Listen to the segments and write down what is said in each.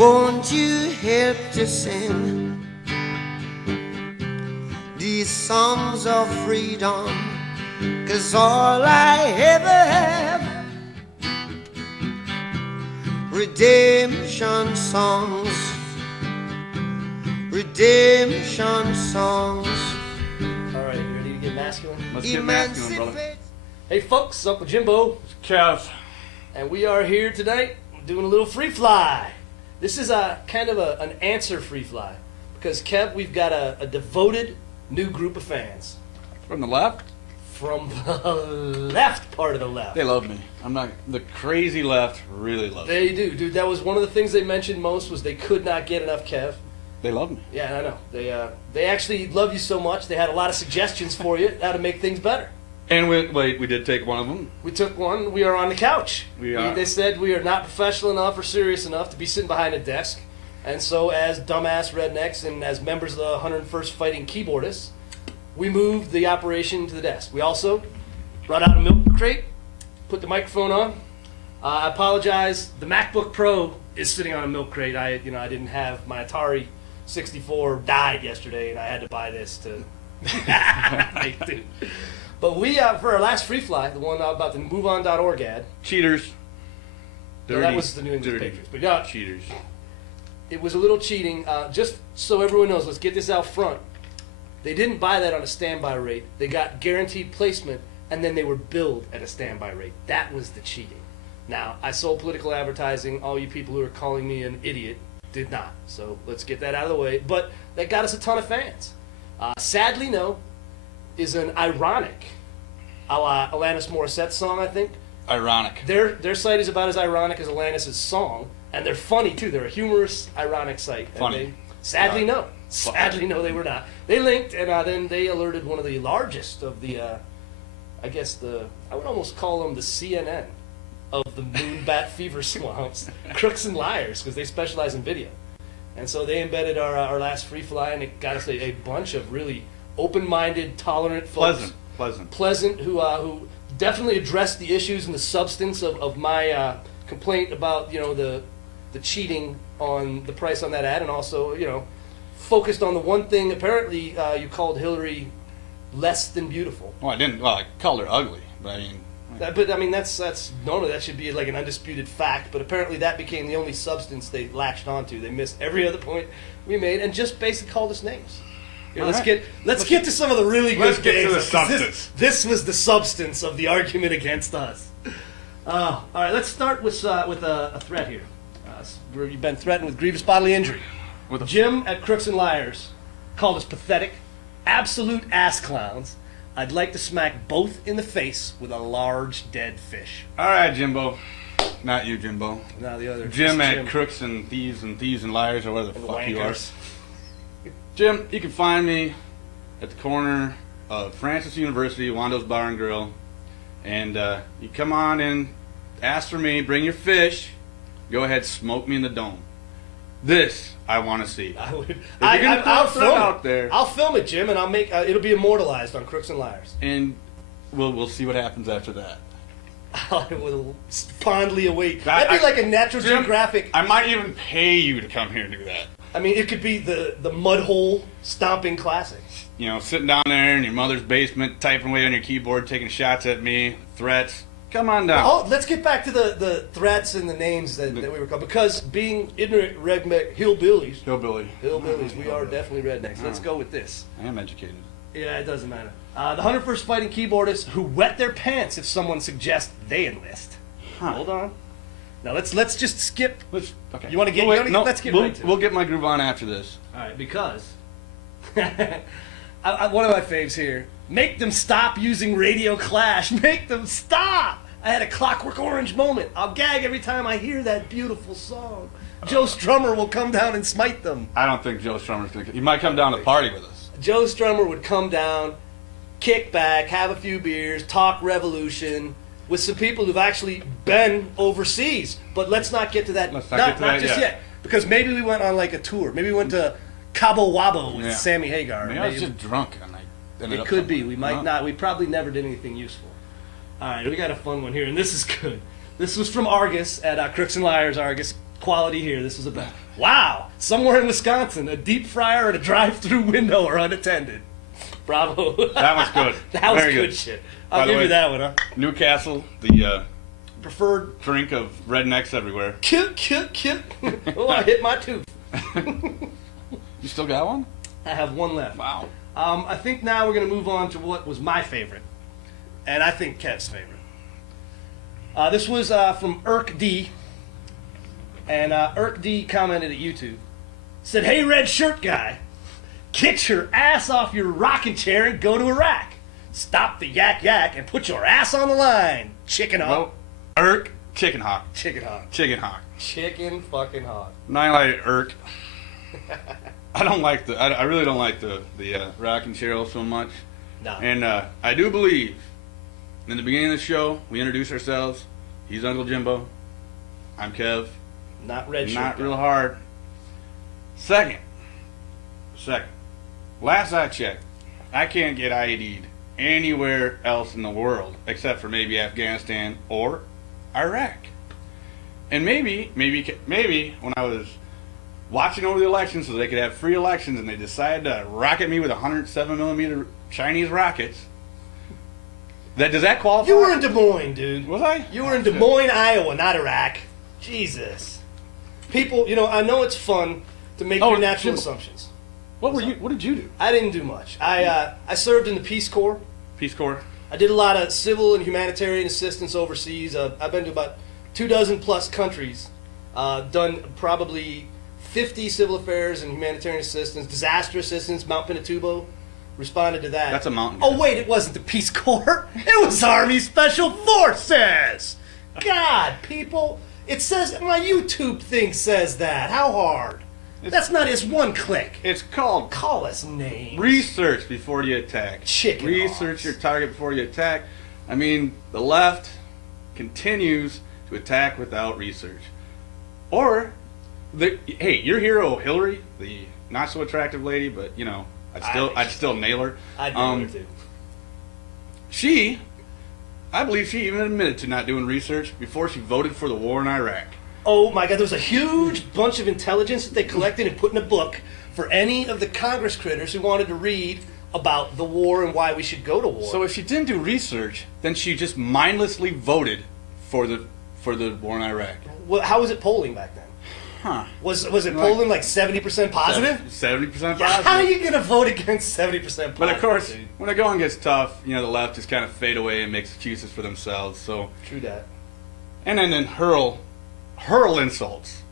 Won't you help to sing these songs of freedom? 'Cause all I ever have, redemption songs, redemption songs. All right, you ready to get masculine? Let's get masculine, brother. Emancipate. Hey folks, Uncle Jimbo, Kev. and we are here tonight doing a little free fly. This is a kind of an answer free fly because Kev, we've got a devoted new group of fans From the left? from the left part of the left. They love me. I'm not. The crazy left really loves me. They do, dude. That was one of the things they mentioned most was they could not get enough Kev. They love me. Yeah, I know. They actually love you so much. They had a lot of suggestions for you how to make things better. And we did take one of them. We took one. We are on the couch. We are. They said we are not professional enough or serious enough to be sitting behind a desk. And so as dumbass rednecks and as members of the 101st Fighting Keyboardists, we moved the operation to the desk. We also brought out a milk crate, put the microphone on. I apologize. The MacBook Pro is sitting on a milk crate. I didn't have my Atari 64 died yesterday, and I had to buy this to. Dude. But we, for our last free fly, the one about the MoveOn.org ad. Cheaters. No, that was the New England Patriots. But yeah, Cheaters. it was a little cheating. Just so everyone knows, let's get this out front. They didn't buy that on a standby rate. They got guaranteed placement, and then they were billed at a standby rate. That was the cheating. Now, I sold political advertising. All you people who are calling me an idiot did not. So let's get that out of the way. But that got us a ton of fans. Sadly, No is an ironic, a la Alanis Morissette's song, I think. Ironic. Their site is about as ironic as Alanis' song, and they're funny too. They're a humorous, ironic site. And Funny. Sadly, no. Sadly, no, they were not. They linked, and then they alerted one of the largest of the, I would almost call them the CNN of the Moonbat Fever swamps, Crooks and Liars, because they specialize in video. And so they embedded our last free fly, and it got us a bunch of really open-minded, tolerant folks. Pleasant, who definitely addressed the issues and the substance of my complaint about the cheating on the price on that ad, and also focused on the one thing. Apparently, you called Hillary less than beautiful. Well, I didn't. Well, I called her ugly, but I mean. That's normally that should be like an undisputed fact, but apparently that became the only substance they latched onto. They missed every other point we made and just basically called us names. Let's get to some of the really good things. Let's get to the substance. This was the substance of the argument against us. All right, let's start with a threat here. You've been threatened with grievous bodily injury. Jim at Crooks and Liars called us pathetic, absolute ass clowns. I'd like to smack both in the face with a large dead fish. All right, Jimbo. Not you, Jimbo. No, the other. Jim at Crooks and Thieves and Liars, or whatever the fuck you are. Jim, you can find me at the corner of Francis University, Wando's Bar and Grill, and you come on in, ask for me, bring your fish, go ahead, smoke me in the dome. This I want to see. I would. I'll film it out there. I'll film it, Jim, and I'll make it'll be immortalized on Crooks and Liars. And we'll see what happens after that. I will fondly await. That'd be like a Natural Geographic. I might even pay you to come here and do that. I mean, it could be the mud hole stomping classic. Sitting down there in your mother's basement, typing away on your keyboard, taking shots at me, threats. Come on down. Oh, let's get back to the threats and the names that we were called. Because being ignorant redneck hillbillies, we are definitely rednecks. Let's go with this. I am educated. Yeah, it doesn't matter. The 101st Fighting Keyboardists who wet their pants if someone suggests they enlist. Huh. Hold on. Now let's just skip. Okay. You want to get? Let's get right to it. We'll get my groove on after this. All right, because one of my faves here. Make them stop using Radio Clash. Make them stop. I had a Clockwork Orange moment. I'll gag every time I hear that beautiful song. Joe Strummer will come down and smite them. I don't think Joe Strummer's going to. He might come down to party with us. Joe Strummer would come down, kick back, have a few beers, talk revolution with some people who've actually been overseas. But let's not get to that. Not just yet. Because maybe we went on like a tour. Maybe we went to Cabo Wabo with Sammy Hagar. Maybe I was just drunk. It could be. We might not. We probably never did anything useful. All right, we got a fun one here, and this is good. This was from Argus at Crooks and Liars Argus. Quality here. This is a bad. Wow. Somewhere in Wisconsin, a deep fryer and a drive-through window are unattended. Bravo. That was good. That was Very good good shit. By I'll the give way, you that one, huh? Newcastle, the Preferred. drink of rednecks everywhere. Cute. Oh, I hit my tooth. You still got one? I have one left. Wow. I think now we're going to move on to what was my favorite, and I think Kev's favorite. This was from Irk D, and Irk D commented at YouTube, said, "Hey, red shirt guy, get your ass off your rocking chair and go to Iraq. Stop the yak and put your ass on the line, chicken hawk." Well, Irk, chicken hawk. Chicken hawk. Chicken hawk. Chicken fucking hawk. Not like Irk. I don't like I really don't like the rocking chair so much. No. And I do believe in the beginning of the show we introduce ourselves. He's Uncle Jimbo. I'm Kev. Not red shirt Not guy. real hard. Second. Last I checked, I can't get IED'd anywhere else in the world except for maybe Afghanistan or Iraq. And maybe when I was watching over the elections so they could have free elections and they decided to rocket me with 107mm Chinese rockets. Does that qualify? You were in Des Moines, dude. Was I? You were in Des Moines, Iowa, not Iraq. Jesus. People, I know it's fun to make your natural assumptions. What did you do? I didn't do much. I served in the Peace Corps. Peace Corps. I did a lot of civil and humanitarian assistance overseas. I've been to about 24 plus countries. Done probably 50 civil affairs and humanitarian assistance, disaster assistance, Mount Pinatubo. Responded to that. That's a mountain. Oh, wait, it wasn't the Peace Corps. It was Army Special Forces. God, people. It says, my YouTube thing says that. How hard? That's not his one click. It's called Call us names. research before you attack. Chicken Research hawks. your target before you attack. I mean, the left continues to attack without research. Or, hey, your hero Hillary, the not so attractive lady, but I'd still nail her. I'd nail her too. I believe she even admitted to not doing research before she voted for the war in Iraq. Oh my God, there was a huge bunch of intelligence that they collected and put in a book for any of the Congress critters who wanted to read about the war and why we should go to war. So if she didn't do research, then she just mindlessly voted for the war in Iraq. Well, how was it polling back then? Huh. Was it polling like 70% positive? 70% positive. How are you going to vote against 70% positive? But of course, dude? when the going gets tough, the left just kind of fade away and makes excuses for themselves. So, True that. and then hurl insults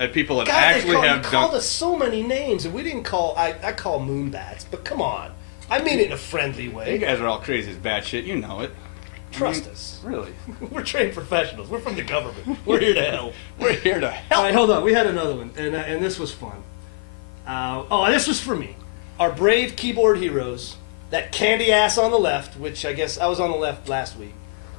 at people that God, actually they have called done. us so many names, and we didn't call. I call moonbats, but come on, I mean it in a friendly You way. guys are all crazy as bad shit. You know it. Trust us. Really. We're trained professionals. We're from the government. We're here to help. We're here to help. All right, hold on. We had another one, and this was fun. This was for me. Our brave keyboard heroes, that candy ass on the left, which I guess I was on the left last week.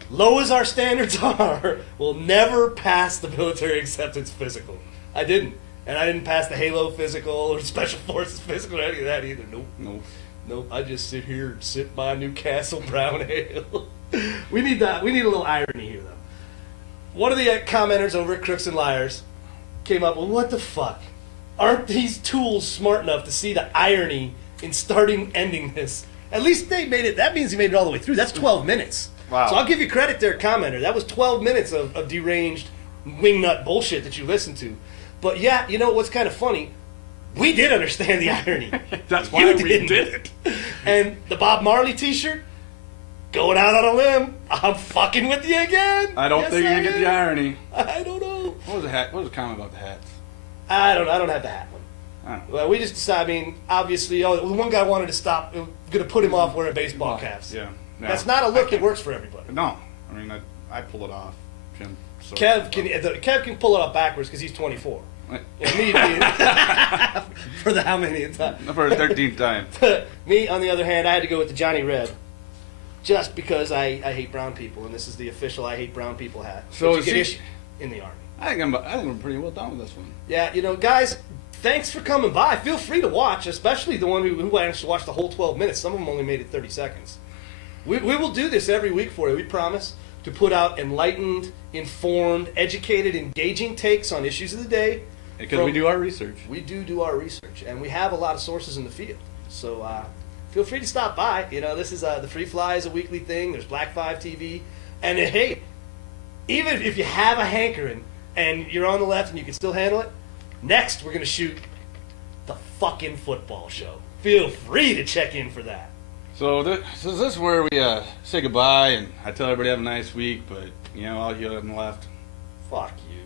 Low as our standards are, will never pass the military acceptance physical. I didn't. And I didn't pass the Halo physical or Special Forces physical or any of that either. Nope. I just sit here and sip my Newcastle Brown Ale. We need a little irony here, though. One of the commenters over at Crooks and Liars came up with, what the fuck? Aren't these tools smart enough to see the irony in starting and ending this? At least they made it. That means he made it all the way through. That's 12 minutes. Wow. So I'll give you credit there, commenter. That was 12 minutes of deranged wingnut bullshit that you listened to. But yeah, you know what's kind of funny? We did understand the irony. That's why You we didn't. did it. And the Bob Marley t-shirt, going out on a limb, I'm fucking with you again. I don't Yes, think you I get am. the irony. I don't know. What was the hat? What was the comment about the hats? I don't have the hat one. I don't know. Well, we just decided, obviously, one guy wanted to stop, going to put him off wearing baseball caps. Yeah. No, That's not a look that works for everybody. No. I pull it off, Jim. So, Kev can pull it off backwards because he's 24. What? Yeah, me for the how many times? For the 13th time. Me, on the other hand, I had to go with the Johnny Red, just because I hate brown people, and this is the official I hate brown people hat. So which you is get he- issued in the Army. I think we're pretty well done with this one. Yeah, guys, thanks for coming by. Feel free to watch, especially the one who managed to watch the whole 12 minutes. Some of them only made it 30 seconds. We will do this every week for you, we promise. to put out enlightened, informed, educated, engaging takes on issues of the day. Because we do our research. We do our research, and we have a lot of sources in the field. So feel free to stop by. You know, this is the Freefly is a weekly thing. There's Black 5 TV. And hey, even if you have a hankering and you're on the left and you can still handle it, next we're going to shoot the fucking football show. Feel free to check in for that. So this is where we say goodbye, and I tell everybody have a nice week, but, you know, I'll you on the left. Fuck you.